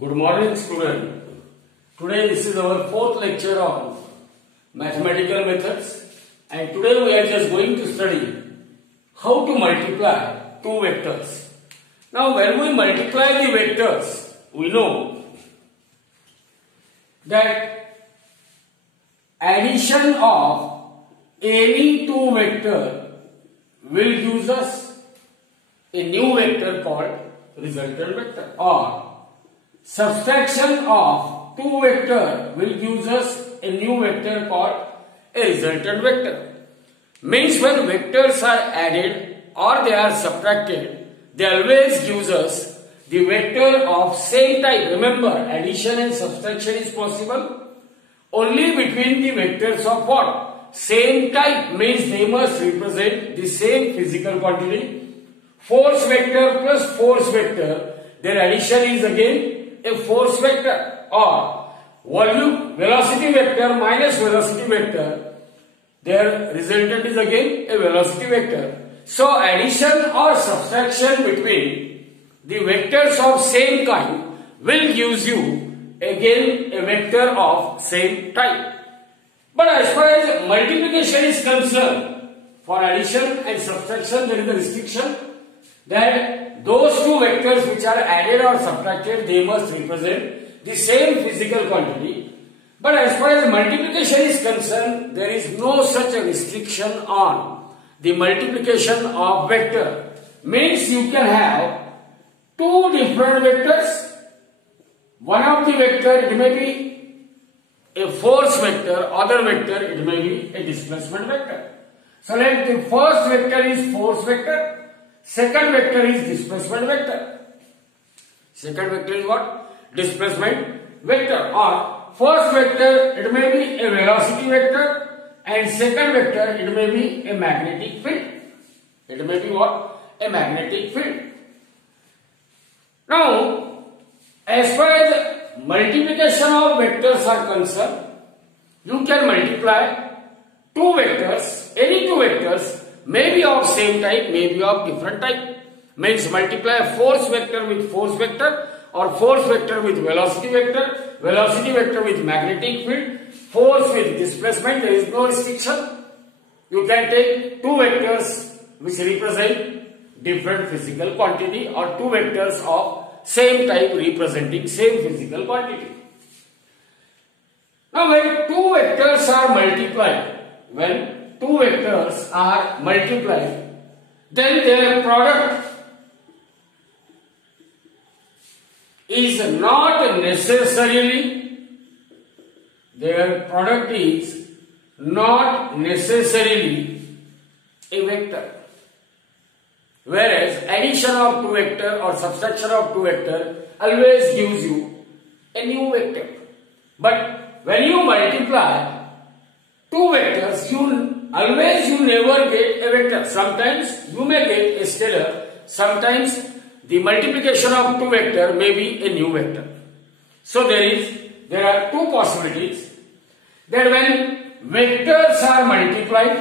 Good morning, student. Today this is our fourth lecture on mathematical methods, and today we are just going to study how to multiply two vectors. Now when we multiply the vectors, we know that addition of any two vector will give us a new vector called resultant vector, or subtraction of two vector will give us a new vector called a resultant vector. Means when vectors are added or they are subtracted, they always gives us the vector of same type. Remember, addition and subtraction is possible only between the vectors of what? Same type, means they must represent the same physical quantity. Force vector plus force vector, their addition is again a force vector, or volume velocity vector minus velocity vector, their resultant is again a velocity vector. So addition or subtraction between the vectors of same kind will give you again a vector of same type. But as far as multiplication is concerned, for addition and subtraction there is a restriction that those two vectors which are added or subtracted, they must represent the same physical quantity. But as far as multiplication is concerned, there is no such a restriction on the multiplication of vector. Means you can have two different vectors. One of the vector, it may be a force vector, other vector, it may be a displacement vector. So let the first vector is force vector, second vector is displacement vector. Second vector is what? Displacement vector. Or first vector, it may be a velocity vector, and second vector, it may be a magnetic field. It may be what? A magnetic field. Now, as far as multiplication of vectors are concerned, you can multiply two vectors, any two vectors, may be of same type, may be of different type. Means multiply force vector with force vector, or force vector with velocity vector with magnetic field, force with displacement, there is no restriction. You can take two vectors which represent different physical quantity, or two vectors of same type representing same physical quantity. Now when two vectors are multiplied, then their product is not necessarily a vector. Whereas addition of two vector or subtraction of two vector always gives you a new vector. But when you multiply two vectors, you never get a vector. Sometimes you may get a scalar, sometimes the multiplication of two vector may be a new vector. So there are two possibilities, that when vectors are multiplied,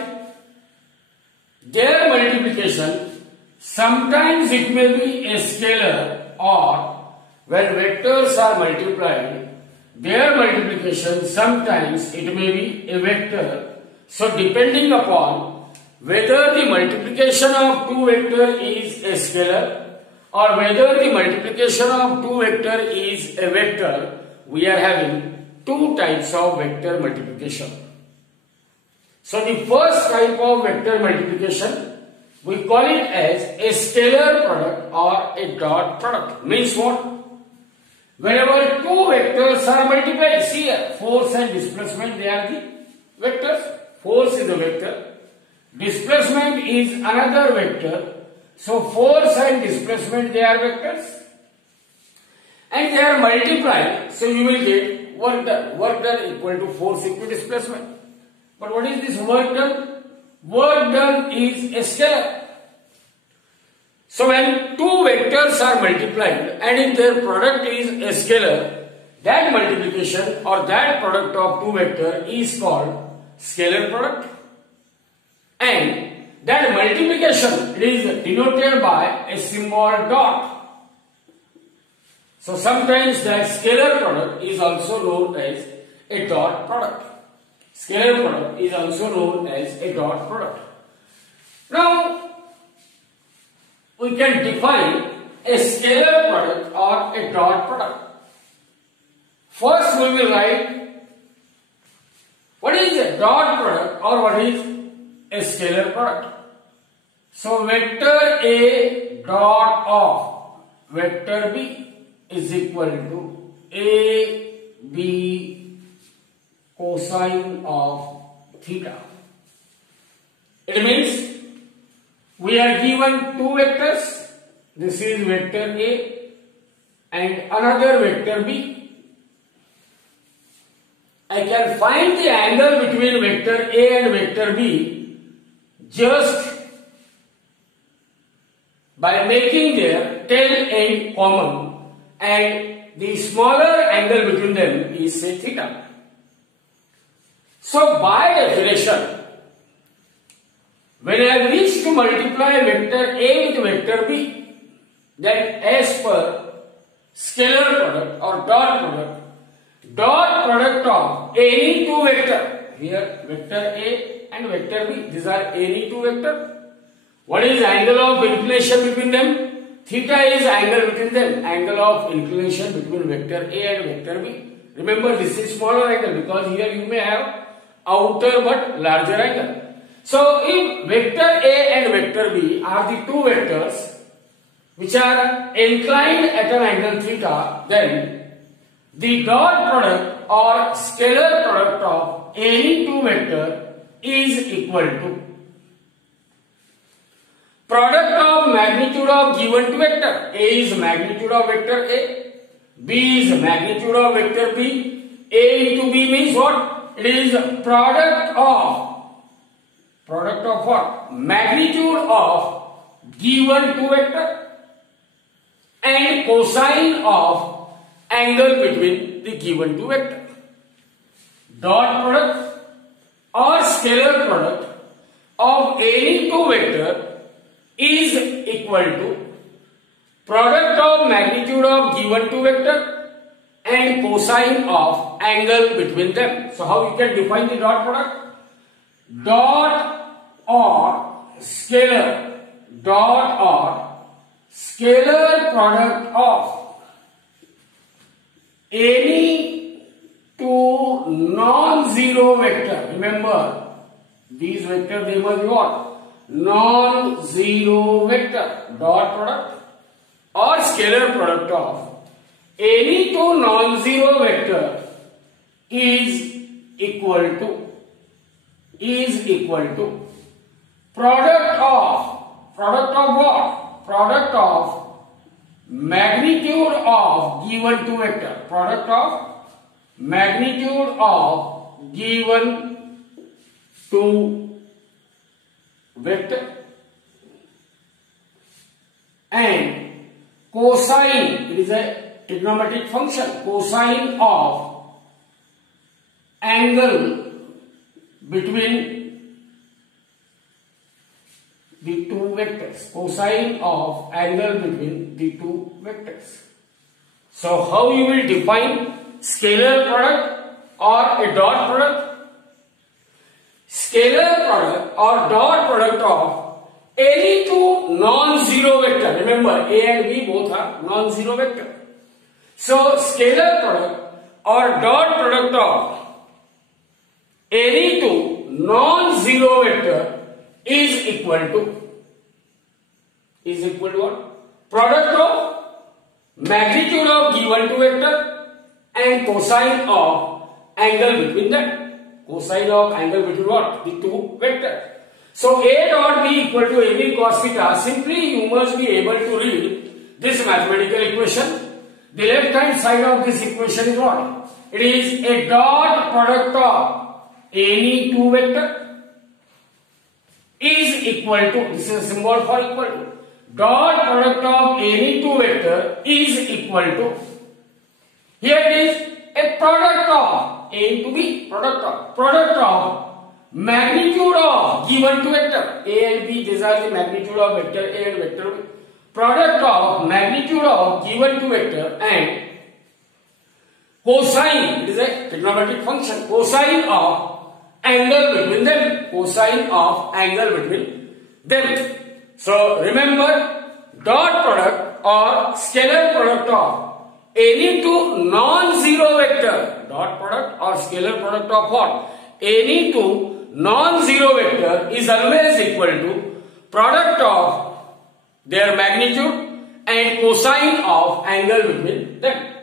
their multiplication sometimes it may be a scalar, or when vectors are multiplied, their multiplication sometimes it may be a vector. So depending upon whether the multiplication of two vector is a scalar or whether the multiplication of two vector is a vector, we are having two types of vector multiplication. So the first type of vector multiplication, we call it as a scalar product or a dot product. Means what? Whenever two vectors are multiplied, see here, force and displacement, they are the vectors. Force is a vector, displacement is another vector. So force and displacement, they are vectors, and they are multiplied. So you will get work done. Work done equal to force equal to displacement. But what is this work done? Work done is a scalar. So when two vectors are multiplied and if their product is a scalar, that multiplication or that product of two vector is called scalar product, and that multiplication is denoted by a symbol dot. So sometimes that scalar product is also known as a dot product. Scalar product is also known as a dot product. Now, we can define a scalar product or a dot product. First, we will write what is a dot product or what is a scalar product. So, vector A dot of vector B is equal to A B cosine of theta. It means we are given two vectors. This is vector A and another vector B. I can find the angle between vector A and vector B just by making their tail end common, and the smaller angle between them is say theta. So by definition, when I wish to multiply vector A with vector B, then as per scalar product or dot product of any two vector, here vector A and vector B, these are any two vector. What is angle of inclination between them? Theta is angle between them, angle of inclination between vector A and vector B. Remember, this is smaller angle because here you may have outer but larger angle. So, if vector A and vector B are the two vectors which are inclined at an angle theta, then the dot product or scalar product of any two vector is equal to product of magnitude of given two vector. A is magnitude of vector A, B is magnitude of vector B. A into B means what? It is product of what? Magnitude of given two vector and cosine of angle between the given two vector. Dot product or scalar product of any two vector is equal to product of magnitude of given two vector and cosine of angle between them. So how you can define the dot product? Dot or scalar product of any two non-zero vector. Remember, these vectors, they must be what? Non-zero vector. Dot product or scalar product of any two non-zero vector is equal to product of what? Product of magnitude of given two vector. Product of magnitude of given two vector and cosine, it is a trigonometric function, cosine of angle between the two vectors. Cosine of angle between the two vectors. So how you will define scalar product or a dot product? Scalar product or dot product of any two non-zero vector. Remember, A and B both are non-zero vector. So scalar product or dot product of any two non-zero vector is equal to what? Product of magnitude of given two vector and cosine of angle between them. Cosine of angle between what? The two vectors. So A dot B equal to AB cos theta. Simply you must be able to read this mathematical equation. The left hand side of this equation is what? It is a dot product of any two vector is equal to, this is a symbol for equal to, dot product of any two vector is equal to, here it is a product of A into B, product of magnitude of given two vector. A and B, these are the magnitude of vector A and vector B. Product of magnitude of given two vector and cosine, it is a trigonometric function, cosine of angle between them, cosine of angle between them. So remember, dot product or scalar product of any two non-zero vector, dot product or scalar product of what? Any two non-zero vector is always equal to product of their magnitude and cosine of angle between them.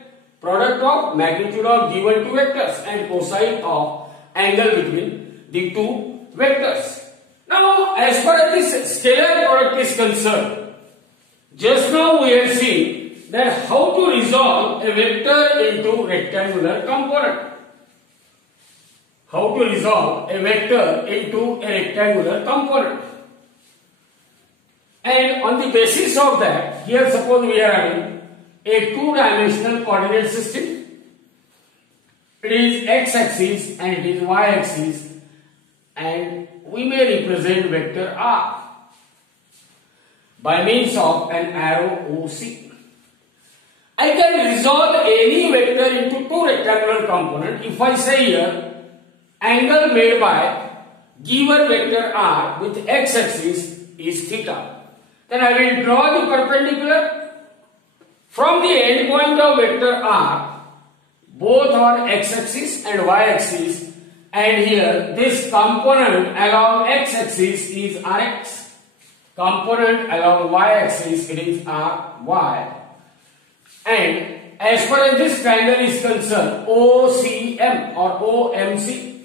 Product of magnitude of given two vectors and cosine of angle between the two vectors. Now, as far as this scalar product is concerned, just now we have seen that how to resolve a vector into rectangular component. How to resolve a vector into a rectangular component. And on the basis of that, here suppose we are having a two-dimensional coordinate system. It is x-axis and it is y-axis, and we may represent vector r by means of an arrow OC. I can resolve any vector into two rectangular components if I say here angle made by given vector r with x-axis is theta. Then I will draw the perpendicular from the end point of vector r, both on x-axis and y-axis, and here this component along x-axis is rx, component along y-axis it is ry, and as far as this triangle is concerned, OCM or OMC,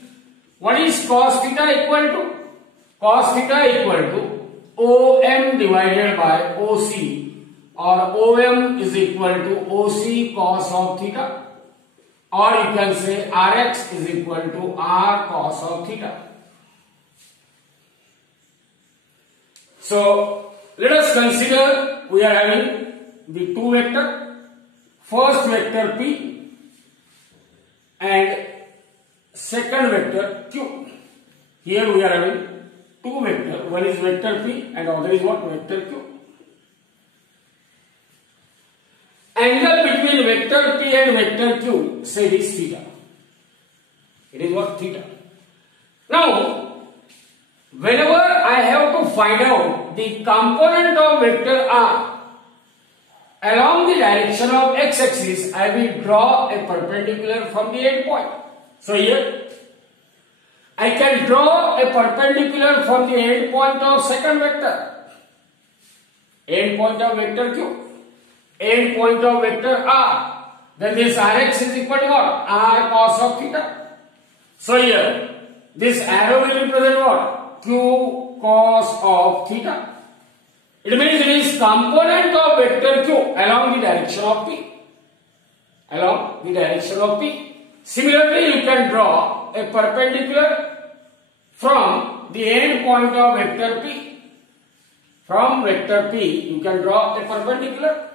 what is cos theta equal to? Cos theta equal to OM divided by OC, or OM is equal to OC cos of theta, or you can say Rx is equal to R cos of theta. So let us consider we are having the two vector, first vector P and second vector Q. Here we are having two vector, one is vector P and other is what? Vector Q. Angle between vector P and vector Q, say it is theta. It is what? Theta. Now, whenever I have to find out the component of vector r along the direction of x-axis, I will draw a perpendicular from the end point. So here, I can draw a perpendicular from the end point of second vector, end point of vector Q, end point of vector r. Then this Rx is equal to what? R cos of theta. So here, this arrow will represent what? Q cos of theta. It means it is component of vector Q along the direction of P. Along the direction of P. Similarly, you can draw a perpendicular from the end point of vector P. From vector P, you can draw a perpendicular.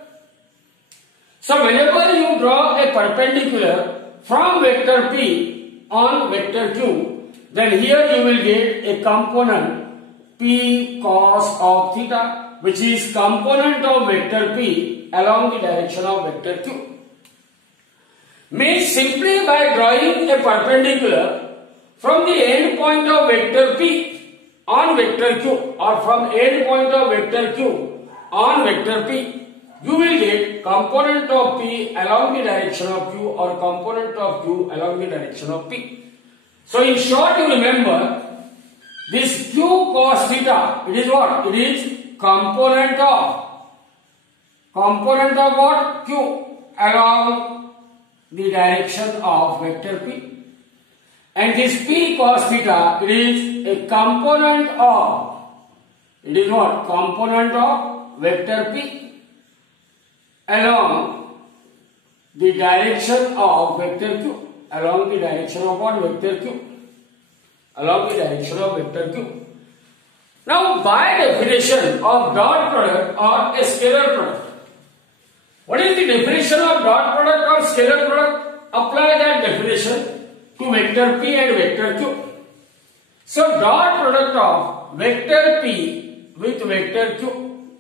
So whenever you draw a perpendicular from vector P on vector Q, then here you will get a component P cos of theta, which is component of vector P along the direction of vector Q. Means simply by drawing a perpendicular from the end point of vector P on vector Q, or from end point of vector Q on vector P, you will get component of P along the direction of Q, or component of Q along the direction of P. So in short, you remember this Q cos theta, it is what? It is component of what? Q along the direction of vector P. And this P cos theta, it is a component of, it is what? Component of vector P along the direction of vector Q. Along the direction of what? Vector Q. Along the direction of vector Q. Now, by definition of dot product or a scalar product, what is the definition of dot product or scalar product? Apply that definition to vector P and vector Q. So, dot product of vector P with vector Q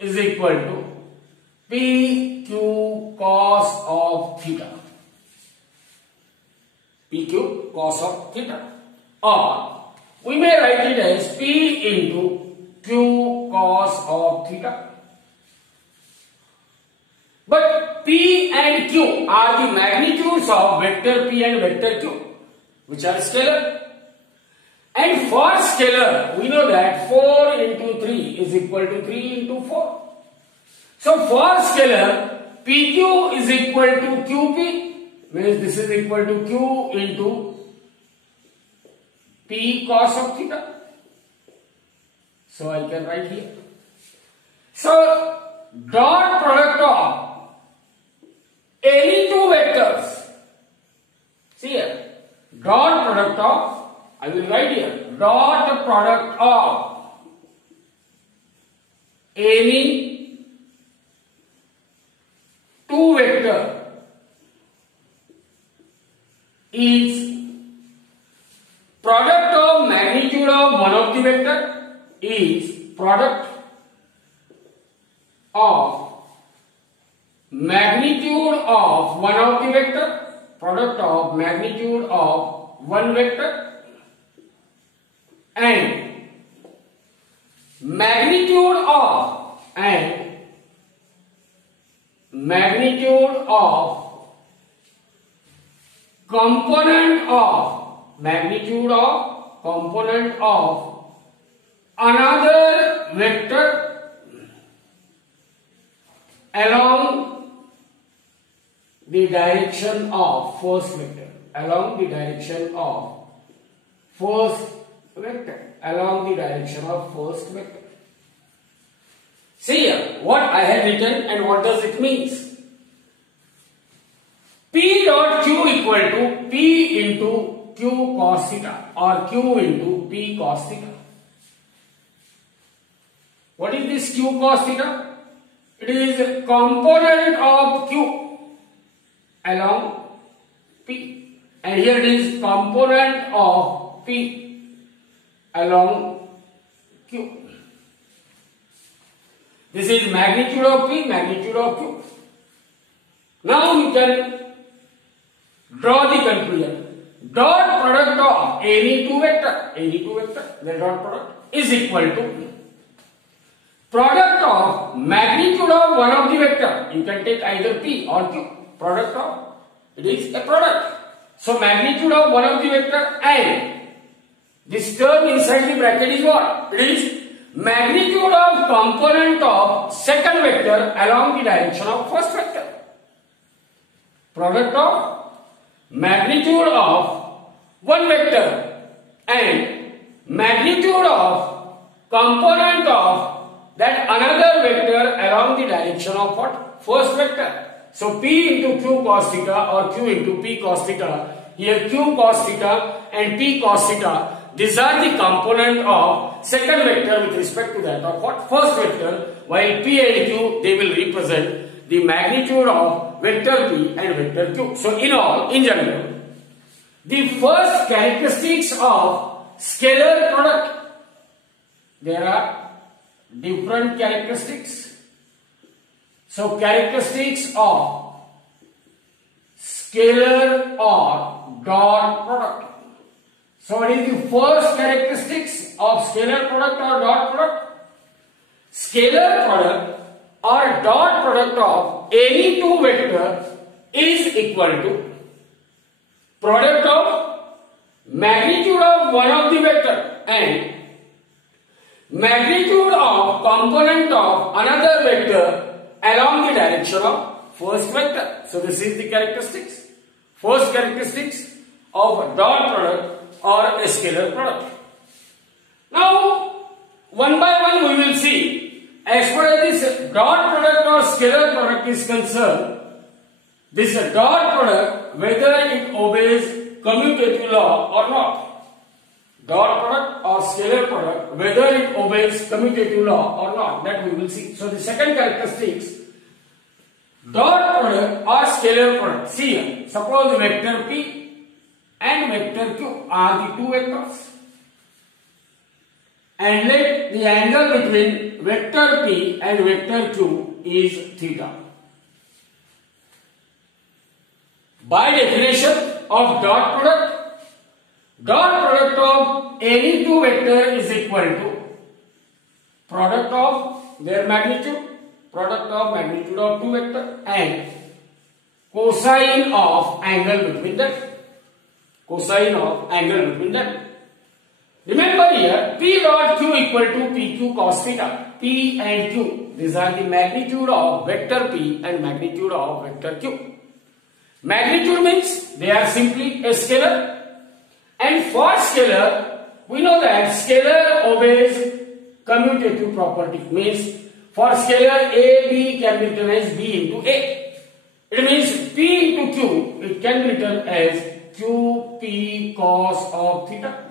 is equal to P Q cos of theta. PQ cos of theta. Or we may write it as P into Q cos of theta. But P and Q are the magnitudes of vector P and vector Q, which are scalar. And for scalar, we know that 4 into 3 is equal to 3 into 4. So for scalar, PQ is equal to QP, means this is equal to Q into P cos of theta. So I can write here. So dot product of any two vectors. See here, dot product of, I will write here, dot product of any two vector is product of magnitude of one of the vector is product of magnitude of one of the vector, product of magnitude of one vector, and magnitude of component of another vector along the direction of first vector, along the direction of first vector. See here what I have written and what does it means. P dot Q equal to P into Q cos theta or Q into P cos theta. What is this Q cos theta? It is a component of Q along P, and here it is component of P along Q. This is magnitude of P, magnitude of Q. Now you can draw the conclusion. Dot product of any two vector, the dot product is equal to product of magnitude of one of the vector. You can take either P or Q. Product of, it is a product. So magnitude of one of the vector and this term inside the bracket is what? It is magnitude of component of second vector along the direction of first vector. Product of magnitude of one vector and magnitude of component of that another vector along the direction of what? First vector. So P into Q cos theta or Q into P cos theta. Here Q cos theta and P cos theta, these are the component of second vector with respect to that of what? First vector, while P and Q, they will represent the magnitude of vector P and vector Q. So in general, the first characteristics of scalar product, there are different characteristics. So characteristics of scalar or dot product. So what is the first characteristics of scalar product or dot product? Scalar product or dot product of any two vector is equal to product of magnitude of one of the vector and magnitude of component of another vector along the direction of first vector. So this is the characteristics. First characteristics of dot product or a scalar product. Now one by one we will see, as far as this dot product or scalar product is concerned, this dot product, whether it obeys commutative law or not. Dot product or scalar product, whether it obeys commutative law or not, that we will see. So the second characteristics, dot product or scalar product. See here, suppose vector P and vector Q are the two vectors, and let the angle between vector P and vector Q is theta. By definition, of dot product. Dot product of any two vector is equal to product of their magnitude, product of magnitude of two vector, and cosine of angle between them. Cosine of angle between them. Remember here, P dot Q equal to PQ cos theta. P and Q, these are the magnitude of vector P and magnitude of vector Q. Magnitude means they are simply a scalar. And for scalar, we know that scalar obeys commutative property. Means for scalar A, B can be written as B into A. It means P into Q, it can be written as QP cos of theta.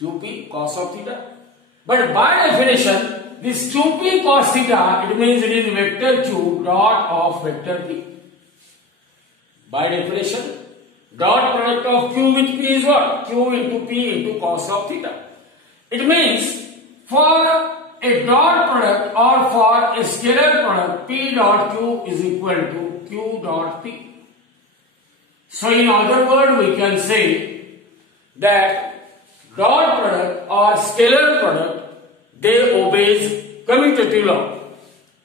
QP cos of theta. But by definition, this QP cos theta, it means it is vector Q dot of vector P. By definition, dot product of Q with P is what? Q into P into cos of theta. It means for a dot product or for a scalar product, P dot Q is equal to Q dot P. So in other words, we can say that dot product or scalar product, they obeys commutative law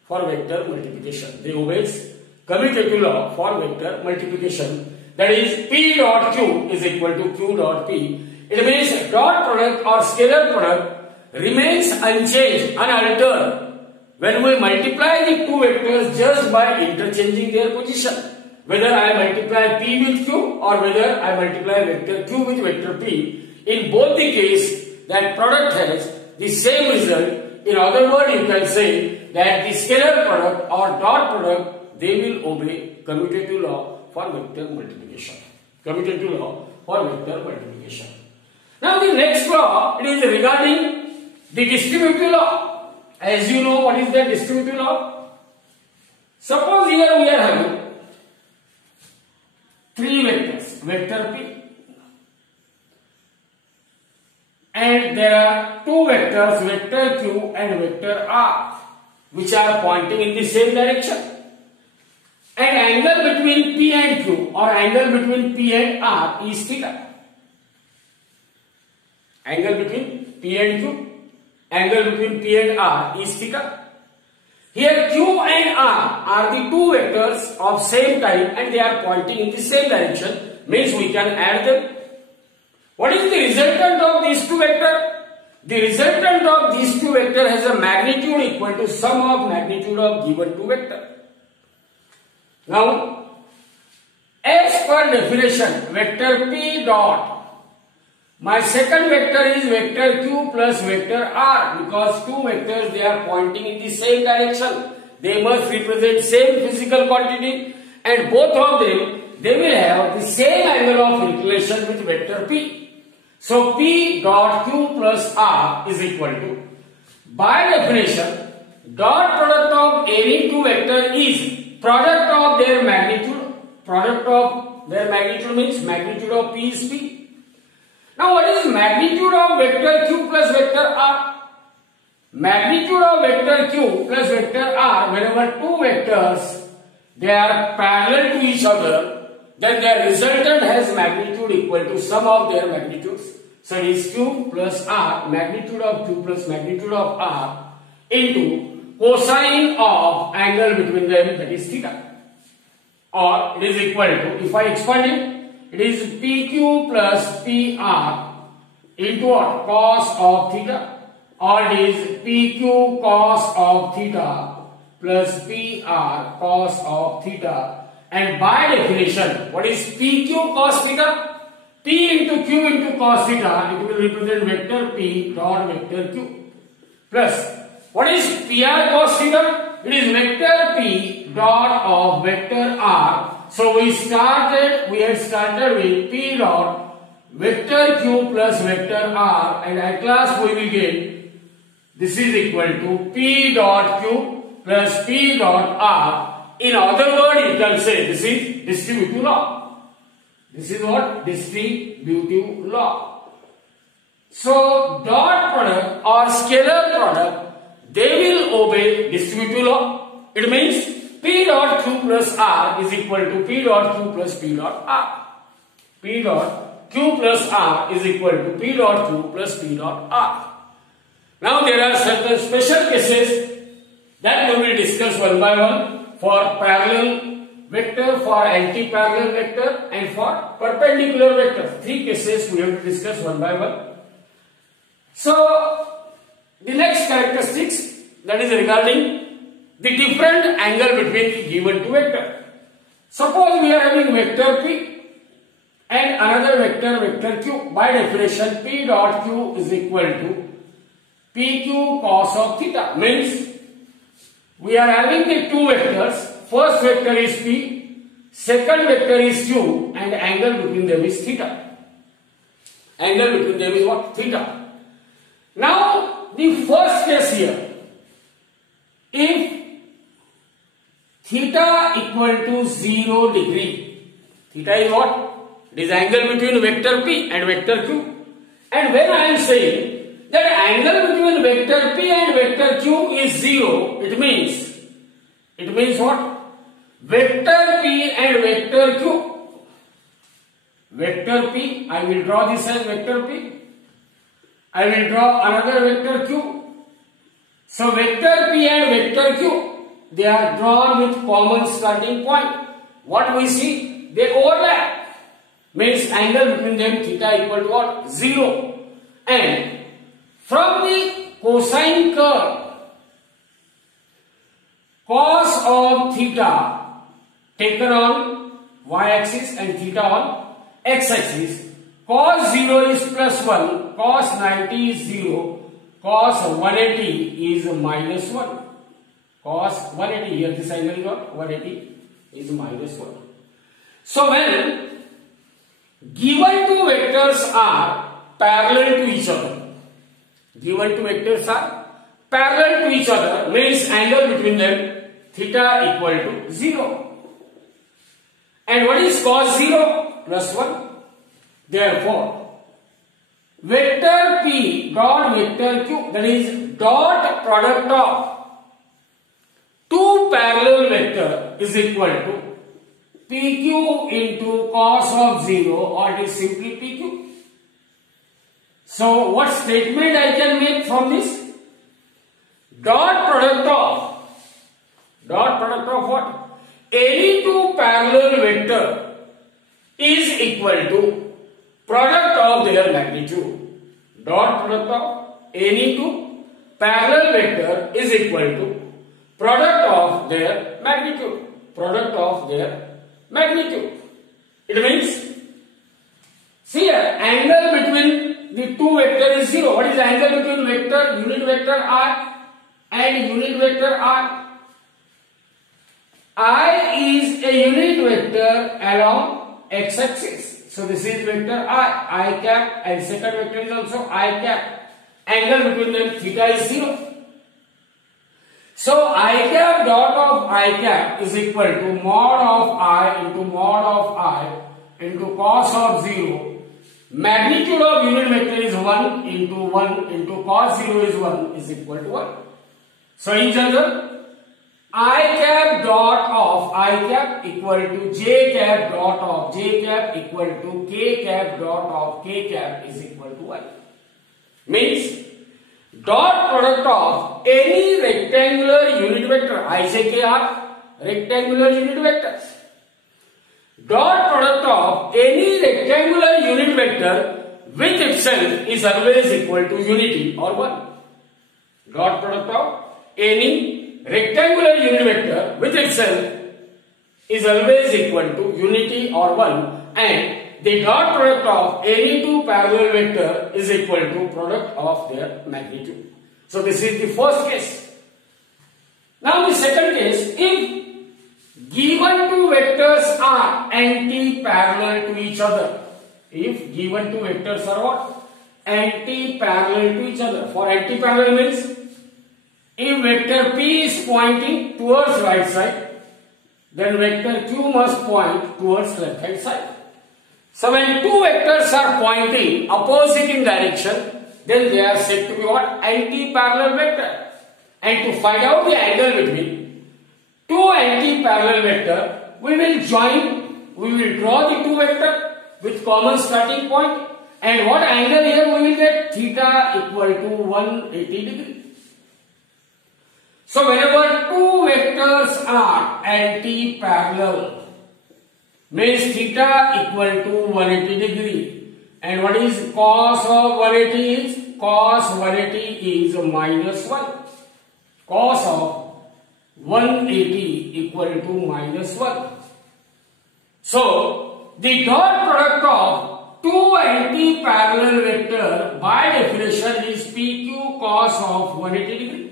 for vector multiplication. They obeys commutative law for vector multiplication. That is, P dot Q is equal to Q dot P. It means dot product or scalar product remains unchanged, unaltered when we multiply the two vectors just by interchanging their position. Whether I multiply P with Q or whether I multiply vector Q with vector P, in both the case, that product has the same result. In other words, you can say that the scalar product or dot product, they will obey commutative law for vector multiplication. Commutative law for vector multiplication. Now the next law, it is regarding the distributive law. As you know, what is the distributive law? Suppose here we are having three vectors, vector P, and there are two vectors, vector Q and vector R, which are pointing in the same direction. And angle between P and Q or angle between P and R is theta. Angle between P and Q, angle between P and R is theta. Here Q and R are the two vectors of same type and they are pointing in the same direction, means we can add them. What is the resultant of these two vectors? The resultant of these two vectors has a magnitude equal to sum of magnitude of given two vectors. Now, as per definition, vector P dot, my second vector is vector Q plus vector R, because two vectors, they are pointing in the same direction. They must represent same physical quantity and both of them, they will have the same angle of inclination with vector P. So P dot Q plus R is equal to, by definition, dot product of any two vector is product of their magnitude. Product of their magnitude means magnitude of P is P. Now what is magnitude of vector Q plus vector R? Magnitude of vector Q plus vector R, whenever two vectors, they are parallel to each other, then their resultant has magnitude equal to sum of their magnitudes. So it is Q plus R, magnitude of Q plus magnitude of R, into cosine of angle between them, that is theta. Or it is equal to, if I expand it is PQ plus PR into what? Cos of theta. Or it is PQ cos of theta plus PR cos of theta. And by definition, what is PQ cos theta? P into Q into cos theta, it will represent vector P dot vector Q. Plus, what is PR cos theta? It is vector P dot of vector R. So we had started with P dot vector Q plus vector R, and at last we will get this is equal to P dot Q plus P dot R. In other words, you can say this is distributive law. This is what? Distributive law. So dot product or scalar product, they will obey distributive law. It means P dot Q plus R is equal to P dot Q plus P dot R. P dot Q plus R is equal to P dot Q plus P dot R. Now there are certain special cases that we will discuss one by one for parallel vector, for anti-parallel vector and for perpendicular vector. Three cases we have to discuss one by one. So the next characteristics, that is regarding the different angle between the given two vector. Suppose we are having vector P and another vector Q. By definition, P dot Q is equal to PQ cos of theta. Means we are having the two vectors. First vector is P, second vector is Q, and angle between them is theta. Angle between them is what? Theta. Now the first case here, if theta equal to 0 degree, theta is what? It is angle between vector P and vector Q. And when I am saying that angle between vector P and vector Q is 0, it means what? Vector P and vector Q. Vector P, I will draw this as vector P. I will draw another vector Q. So vector P and vector Q, they are drawn with common starting point. What we see? They overlap. Means angle between them theta equal to what? 0. And from the cosine curve, cos of theta taken on y-axis and theta on x-axis, cos 0 is plus 1, cos 90 is 0, cos 180 is minus 1. Cos 180, here this angle is what? 180 is minus 1. So when given two vectors are parallel to each other, means angle between them theta equal to 0. And what is cos 0? Plus 1. Therefore, vector P dot vector Q, that is dot product of two parallel vector, is equal to PQ into cos of 0, or it is simply PQ. So what statement I can make from this? Dot product of what? Any two parallel vector is equal to product of their magnitude. Dot product of any two parallel vector is equal to product of their magnitude. It means, see here, angle between the two vector is 0. What is the angle between vector, unit vector R and unit vector R? I is a unit vector along x-axis. So this is vector I cap, and second vector is also I cap. Angle between them theta is 0. So I cap dot of I cap is equal to mod of I into cos of 0. Magnitude of unit vector is 1 into cos 0 is 1 is equal to 1. So in general, I cap dot of I cap equal to J cap dot of J cap equal to K cap dot of K cap is equal to 1. Means dot product of any rectangular unit vector, IJKR, rectangular unit vectors. Dot product of any rectangular unit vector with itself is always equal to unity or 1. Dot product of any rectangular unit vector with itself is always equal to unity or 1, and the dot product of any two parallel vector is equal to product of their magnitude. So this is the first case. Now the second case, if given two vectors are anti-parallel to each other, if given two vectors are what? Anti-parallel to each other. For anti-parallel means, if vector P is pointing towards right side, then vector Q must point towards left hand side. So when two vectors are pointing opposite in direction, then they are said to be what? Anti-parallel vector. And to find out the angle between two anti-parallel vector, we will draw the two vector with common starting point. And what angle here we will get? Theta equal to 180 degree. So whenever two vectors are anti-parallel, means theta equal to 180 degree. And what is cos of 180 is? Cos 180 is minus 1. Cos of 180 equal to minus 1. So the dot product of two anti-parallel vector by definition is PQ cos of 180 degree.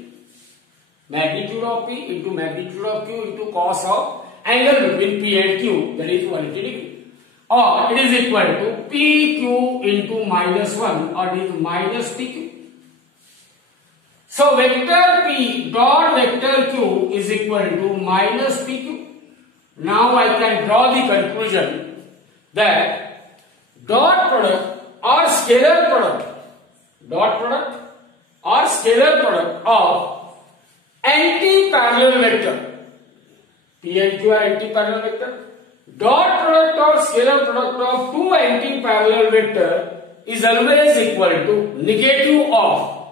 Magnitude of P into magnitude of Q into cos of angle between P and Q, that is 180 degree. Or it is equal to PQ into minus 1, or it is minus PQ. So vector P dot vector Q is equal to minus PQ. Now I can draw the conclusion that dot product or scalar product of anti-parallel vector, P and Q are anti-parallel vector, dot product or scalar product of two anti-parallel vector is always equal to negative of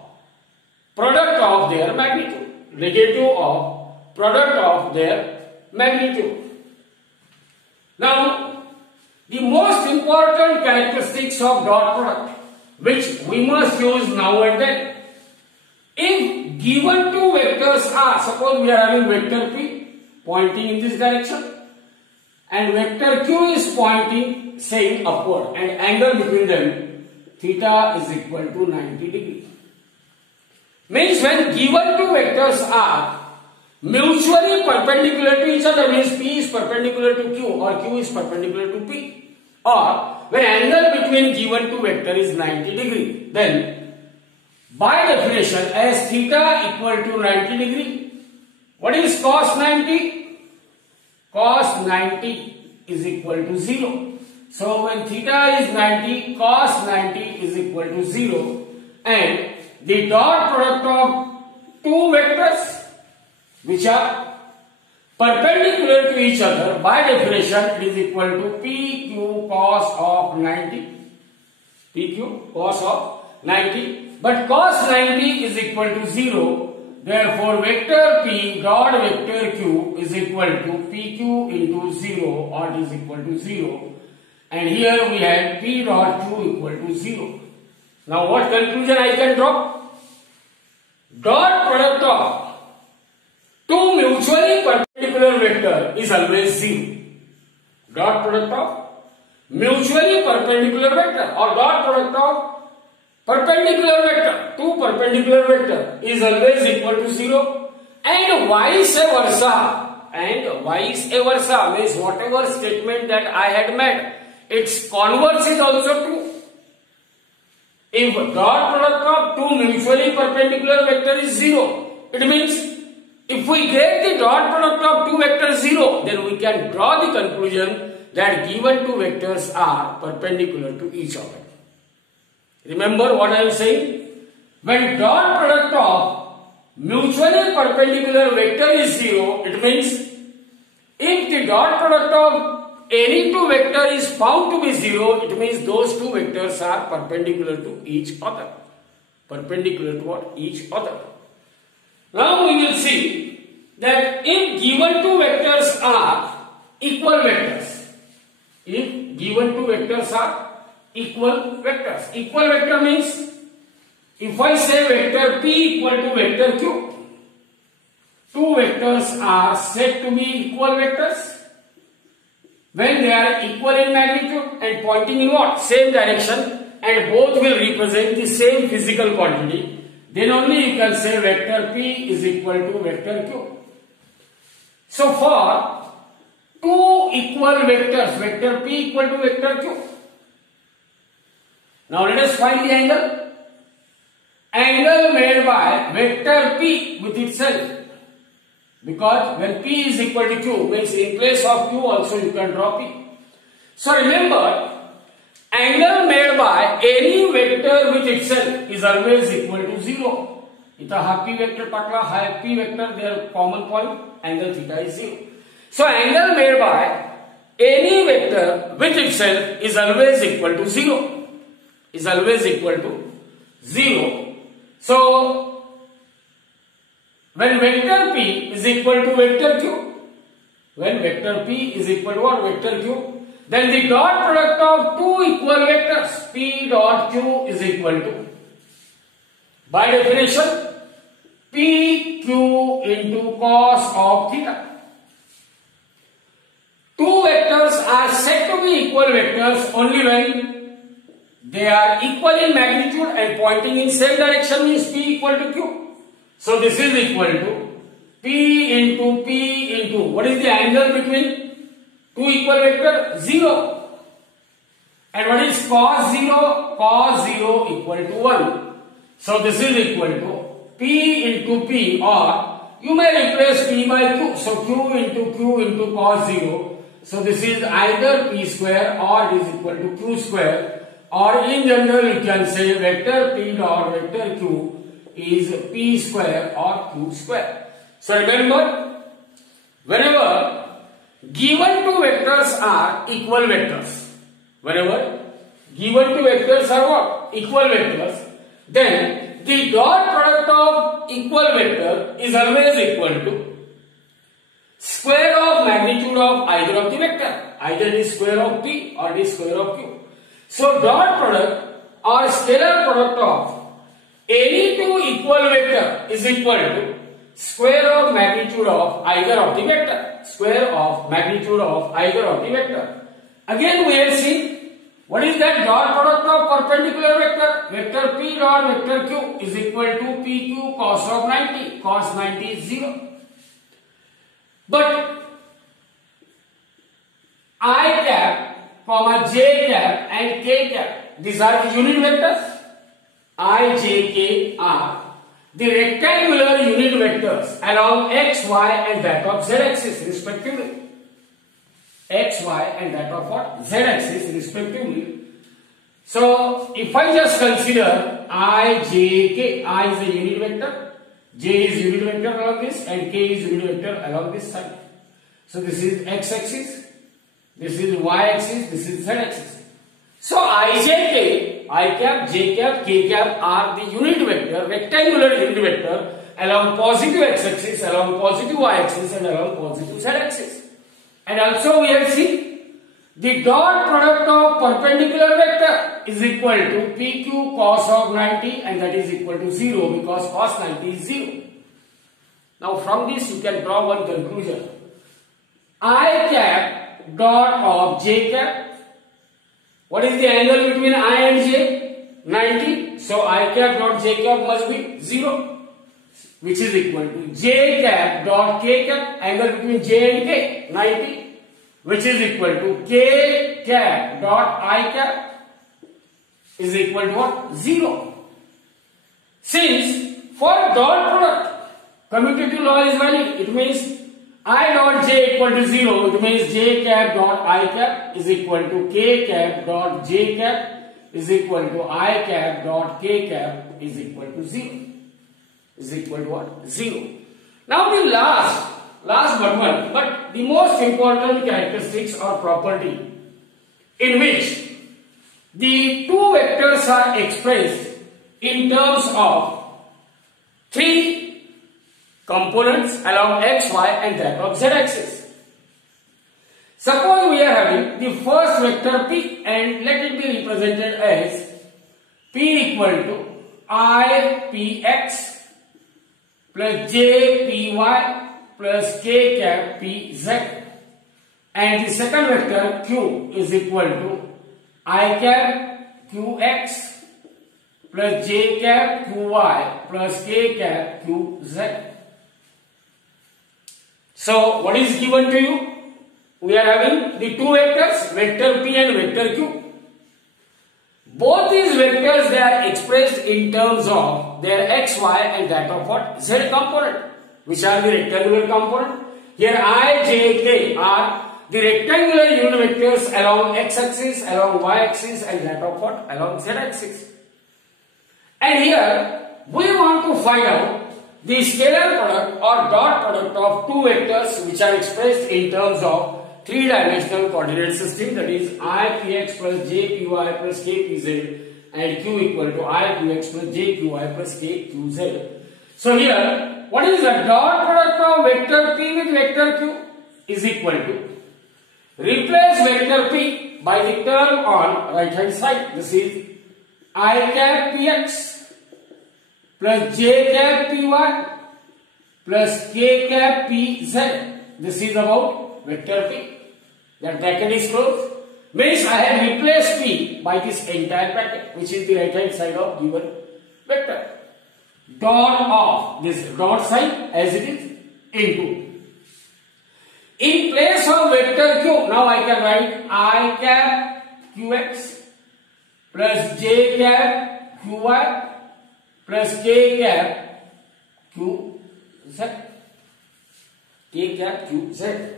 product of their magnitude. Negative of product of their magnitude. Now, the most important characteristics of dot product, which we must use now and then. If given two vectors are, suppose we are having vector P pointing in this direction and vector Q is pointing saying upward, and angle between them theta is equal to 90 degree. Means when given two vectors are mutually perpendicular to each other, means P is perpendicular to Q or Q is perpendicular to P, or when angle between given two vector is 90 degree, then by definition, as theta equal to 90 degree, what is cos 90? Cos 90 is equal to 0. So when theta is 90, cos 90 is equal to 0, and the dot product of two vectors which are perpendicular to each other, by definition it is equal to PQ cos of 90. PQ cos of 90. But cos 90 is equal to 0. Therefore, vector P dot vector Q is equal to PQ into 0, or it is equal to 0. And here we have P dot Q equal to 0. Now, what conclusion I can draw? Dot product of two mutually perpendicular vector is always 0. Dot product of mutually perpendicular vector or dot product of perpendicular vector, two perpendicular vector is always equal to 0, and vice versa. And vice versa means whatever statement that I had made, its converse is also true. If dot product of two mutually perpendicular vector is 0, it means if we get the dot product of two vectors 0, then we can draw the conclusion that given two vectors are perpendicular to each other. Remember what I am saying? When dot product of mutually perpendicular vector is 0, it means if the dot product of any two vector is found to be 0, it means those two vectors are perpendicular to each other. Perpendicular to what? Each other. Now we will see that if given two vectors are equal vectors, if given two vectors are equal vectors. Equal vector means if I say vector P equal to vector Q, two vectors are said to be equal vectors when they are equal in magnitude and pointing in what? Same direction, and both will represent the same physical quantity. Then only you can say vector P is equal to vector Q. So for two equal vectors, vector P equal to vector Q. Now let us find the angle. Angle made by vector P with itself. Because when P is equal to Q, means in place of Q also you can draw P. So remember, angle made by any vector with itself is always equal to 0. If a happy vector takla, happy vector, their common point, angle theta is 0. So angle made by any vector which itself is always equal to 0. Is always equal to 0. So, when vector P is equal to vector Q, when vector P is equal to what? Vector Q, then the dot product of two equal vectors P dot Q is equal to, by definition, PQ into cos of theta. Two vectors are said to be equal vectors only when they are equal in magnitude and pointing in same direction, means P equal to Q. So this is equal to P into what is the angle between two equal vectors? 0. And what is cos 0? Cos 0 equal to 1. So this is equal to P into P, or you may replace P by Q. So Q into cos 0. So this is either P square or it is equal to Q square, or in general you can say vector P dot vector Q is P square or Q square. So remember, whenever given two vectors are equal vectors, whenever given two vectors are what? Equal vectors, then the dot product of equal vector is always equal to square of magnitude of either of the vector, either the square of P or the square of Q. So dot product or scalar product of any two equal vector is equal to square of magnitude of either of the vector, square of magnitude of either of the vector. Again we have seen, what is that dot product of perpendicular vector? Vector P dot vector Q is equal to PQ cos of 90, cos 90 is 0. But I cap, comma j cap and k cap, these are the unit vectors. I, j, k are the rectangular unit vectors along x, y and that of z axis respectively. X, y and that of what? Z axis respectively. So if I just consider I, j, k, I is a unit vector, j is unit vector along this and k is unit vector along this side. So this is x axis, this is y axis, this is z axis. So I, j, k, I cap, j cap, k cap are the unit vector, rectangular unit vector along positive x axis, along positive y axis and along positive z axis. And also we have seen the dot product of perpendicular vector is equal to PQ cos of 90 and that is equal to 0 because cos 90 is 0. Now from this you can draw one conclusion. I cap dot of j cap. What is the angle between I and j? 90. So I cap dot j cap must be 0, which is equal to j cap dot k cap, angle between j and k, 90, which is equal to k cap dot I cap is equal to what? 0. Since for dot product commutative law is valid, it means I dot j equal to 0, it means j cap dot I cap is equal to k cap dot j cap is equal to I cap dot k cap is equal to 0. Is equal to what? 0. Now the last but one, but the most important characteristics or property in which the two vectors are expressed in terms of three components along x, y and that of z axis. Suppose we are having the first vector P and let it be represented as P equal to I Px plus j Py plus k cap Pz, and the second vector Q is equal to I cap Qx plus j cap Qy plus k cap Qz. So what is given to you? We are having the two vectors, vector P and vector Q. Both these vectors, they are expressed in terms of their x, y and that of what? Z component, which are the rectangular component. Here I, j, k are the rectangular unit vectors along x axis, along y axis and that of what? Along z axis. And here we want to find out the scalar product or dot product of two vectors which are expressed in terms of three-dimensional coordinate system, that is I px plus j py plus k pz and q equal to I qx plus j qy plus k qz. So here, what is the dot product of vector p with vector q is equal to, replace vector p by the term on right hand side. This is I cap px plus j cap py plus k cap pz. This is about vector p. That bracket is closed. Means I have replaced p by this entire bracket, which is the right hand side of given vector. Dot of this dot sign as it is into. In place of vector q, now I can write I cap qx plus j cap qy plus k cap qz. K cap qz.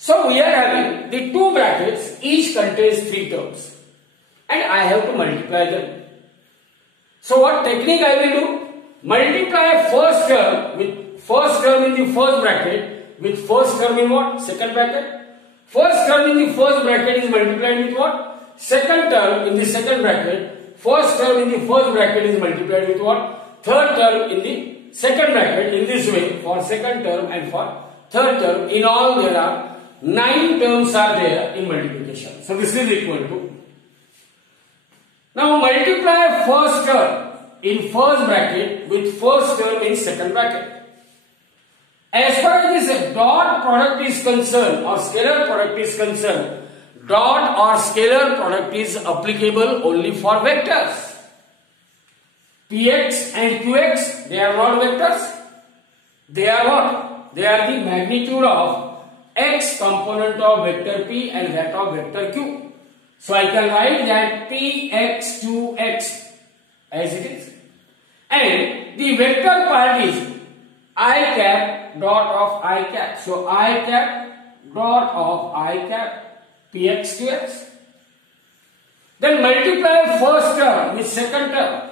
So we are having the two brackets, each contains three terms, and I have to multiply them. So what technique I will do? Multiply first term with first term in the first bracket with first term in what? Second bracket. First term in the first bracket is multiplied with what? Second term in the second bracket. First term in the first bracket is multiplied with what? Third term in the second bracket. In this way, for second term and for third term, in all there are 9 terms are there in multiplication. So this is equal to. Now multiply first term in first bracket with first term in second bracket. As far as this dot product is concerned or scalar product is concerned, dot or scalar product is applicable only for vectors. Px and qx, they are not vectors. They are what? They are the magnitude of x component of vector p and that of vector q. So I can write that px to x as it is. And the vector part is I cap dot of I cap. So I cap dot of I cap px to x. Then multiply first term with second term.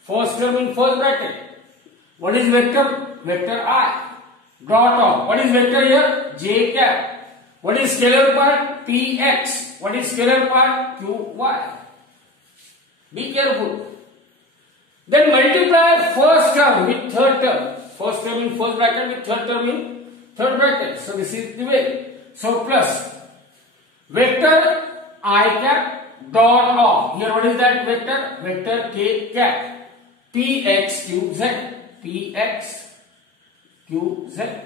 First term in first bracket. What is vector? Vector I. Dot of, what is vector here? J cap. What is scalar part? Px. What is scalar part? Qy. Be careful. Then multiply first term with third term. First term in first bracket with third term in third bracket. So this is the way. So plus vector I cap dot of. Here what is that vector? Vector k cap. Px qz. Px qz.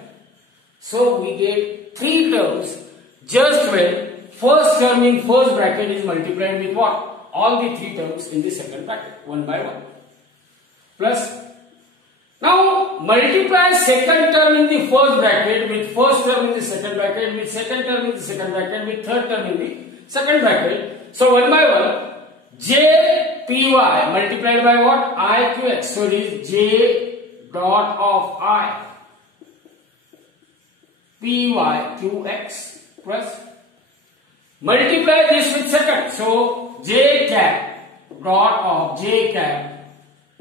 So we get three terms just when first term in first bracket is multiplied with what? All the three terms in the second bracket, one by one. Plus, now multiply second term in the first bracket with first term in the second bracket with second term in the second bracket with third term in the second bracket. So one by one, j py multiplied by what? I qx. So it is j dot of I py qx plus multiply this with second. So j cap dot of j cap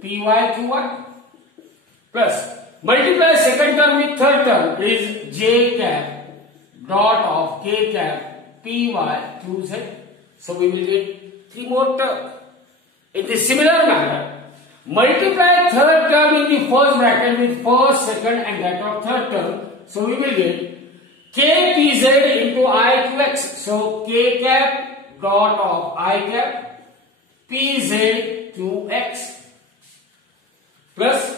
py qy plus multiply second term with third term is j cap dot of k cap py qz. So we will get three more terms. In the similar manner, multiply third term in the first bracket with first, second and that of third term. So we will get k pz into I qx. So k cap dot of I cap pz qx plus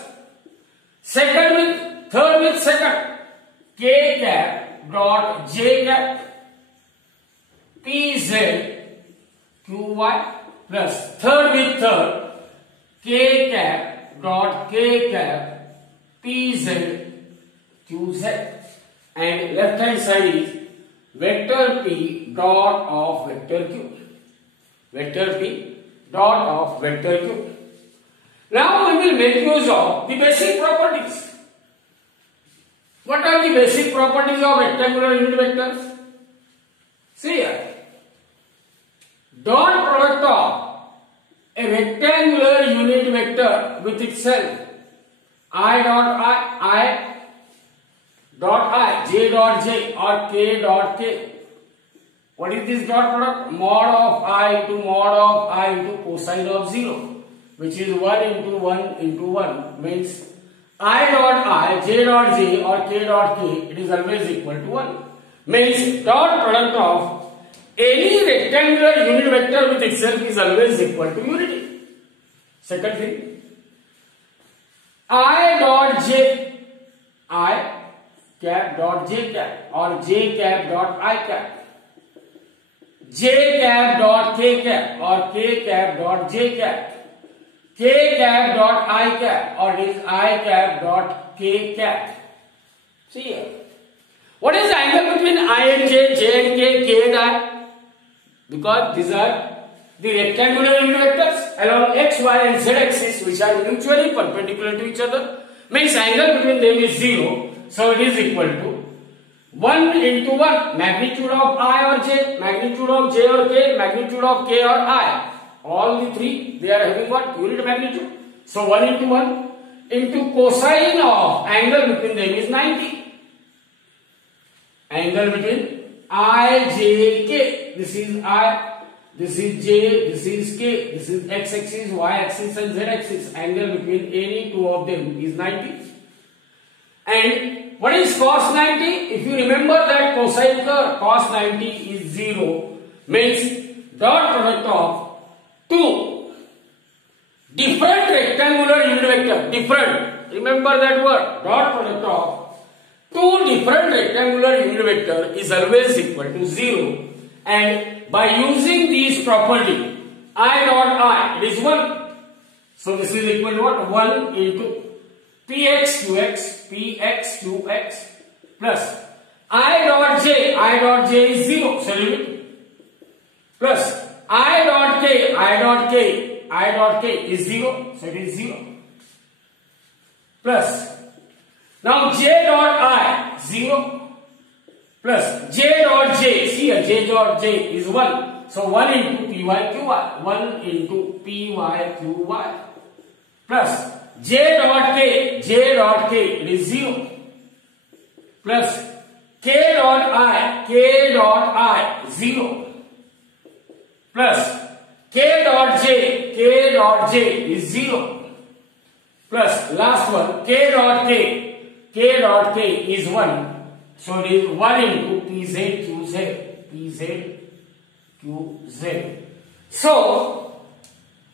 second with third with second k cap dot j cap pz qy plus third with third k cap dot k cap pz qz. And left hand side is vector p dot of vector q. Vector p dot of vector q. Now we will make use of the basic properties. What are the basic properties of rectangular unit vectors? See here. Dot product of a rectangular unit vector with itself I dot I, j dot j or k dot k What is this dot product? Mod of I into cosine of 0, which is 1 into 1 into 1, means I dot I, j dot j or k dot k, it is always equal to 1. Means dot product of any rectangular unit vector with itself is always equal to unity. Second thing, I dot j, I cap dot j cap or j cap dot I cap, j cap dot k cap or k cap dot j cap, k cap dot I cap or it is I cap dot k cap. See here. What is the angle between I and j, and k and I? Because these are the rectangular unit vectors along x, y and z axis, which are mutually perpendicular to each other. Means angle between them is 0. So it is equal to 1 into 1, magnitude of I or j, magnitude of j or k, magnitude of k or I. All the three, they are having what? Unit magnitude. So 1 into 1 into cosine of angle between them is 90. Angle between I, j, k. This is I, this is j, this is k, this is x axis, y axis and z axis. Angle between any two of them is 90. And what is cos 90? If you remember that cosine curve, cos 90 is 0. Means dot product of two different rectangular unit vector. Different. Remember that word. Dot product of two different rectangular unit vector is always equal to 0. And by using these property, I dot I, it is 1. So this is equal to what? 1 into px qx plus I dot j is 0. So limit plus I dot k is 0. So it is 0 plus now j dot I 0 plus j dot j, see here j dot j is 1. So 1 into py qy, 1 into py qy plus j dot k, it is 0 plus k dot I 0 plus k dot j is 0 plus last one k dot k is 1. So it is 1 into pz qz. So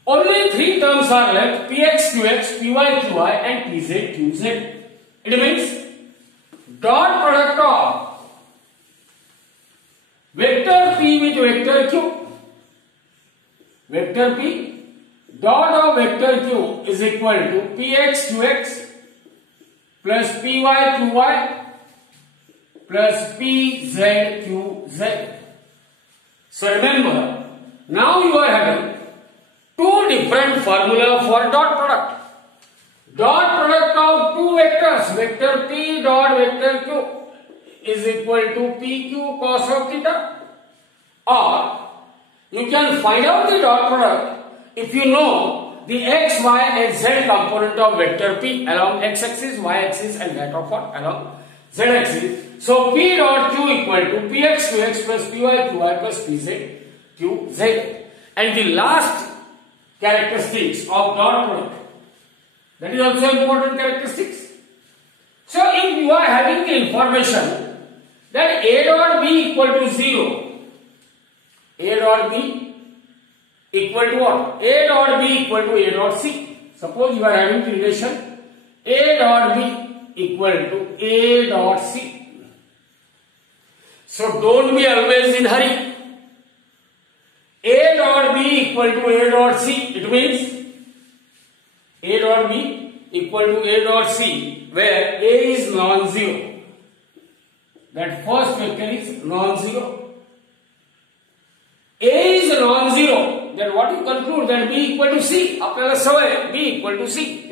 only three terms are left: px qx, py qy and pz qz. It means dot product of vector p with vector q, vector p dot of vector q is equal to px qx plus py qy plus pz qz. So remember, now you are having two different formula for dot product. Dot product of two vectors, vector p dot vector q is equal to pq cos of theta, or you can find out the dot product if you know the x, y and z component of vector p along x axis, y axis and that of what? Along z axis. So p dot q equal to px qx plus py qy plus pz qz. And the last characteristics of dot product, that is also important characteristics. So if you are having the information that a dot b equal to 0, a dot b equal to what? A dot b equal to a dot c. Suppose you are having the relation a dot b equal to a dot c. So don't be always in hurry. A dot b equal to a dot c. It means a dot b equal to a dot c, where a is non-zero. That first vector is non-zero. A is non-zero. Then what you conclude? That b equal to c. आपल्याला सवय b equal to c. A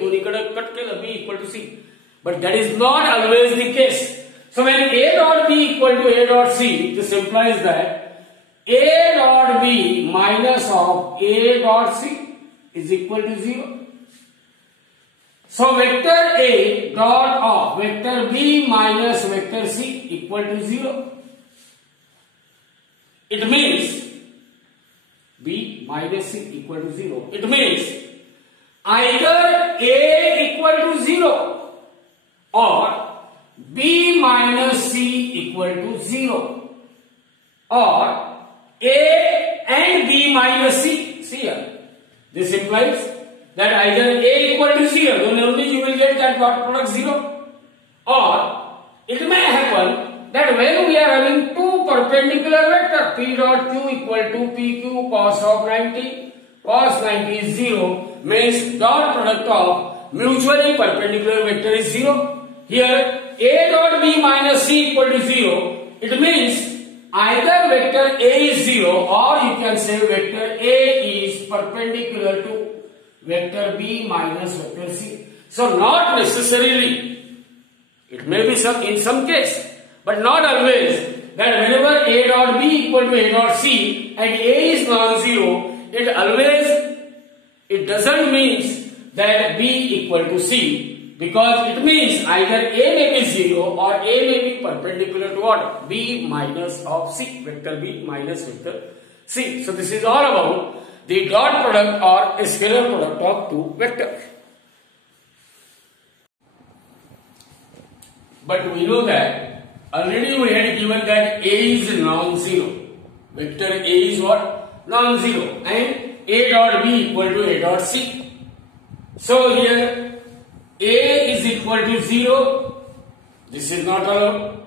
दोन्ही कडे cut केलं b equal to c. But that is not always the case. So when a dot b equal to a dot c, this implies that a dot b minus of a dot c is equal to 0. So vector a dot of vector b minus vector c equal to 0. It means B minus C equal to 0. It means either A equal to 0 or B minus C equal to 0 or A and B minus C. See here. This implies that either A equal to 0, then only you will get that dot product 0, or it may happen that when we are having two perpendicular vector P dot Q equal to PQ cos of 90, cos 90 is 0, means dot product of mutually perpendicular vector is 0. Here A dot B minus C equal to 0, it means either vector A is 0 or you can say vector A is perpendicular to vector B minus vector C. So not necessarily, it may be in some case, but not always, that whenever A dot B equal to A dot C and A is non-zero, it doesn't mean that B equal to C, because it means either A may be 0 or A may be perpendicular to what? B minus of C, vector B minus vector C. So this is all about the dot product or a scalar product of two vectors. But we know that already we had given that A is non-zero. Vector A is what? Non-zero. And A dot B equal to A dot C. So here A is equal to 0. This is not allowed.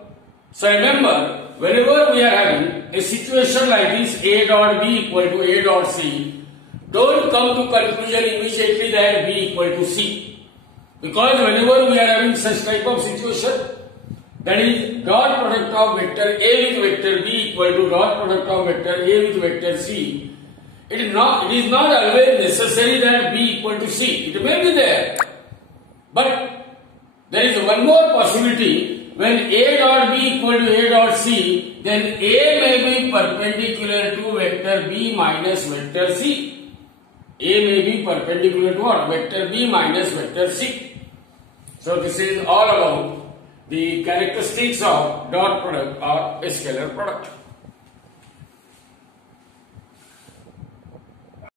So remember, whenever we are having a situation like this, A dot B equal to A dot C, don't come to conclusion immediately that B equal to C. Because whenever we are having such type of situation, that is dot product of vector A with vector B equal to dot product of vector A with vector C, it is not always necessary that B equal to C. It may be there. But there is one more possibility. When A dot B equal to A dot C, then A may be perpendicular to vector B minus vector C. A may be perpendicular to what? Vector B minus vector C. So this is all about the characteristics of dot product or a scalar product.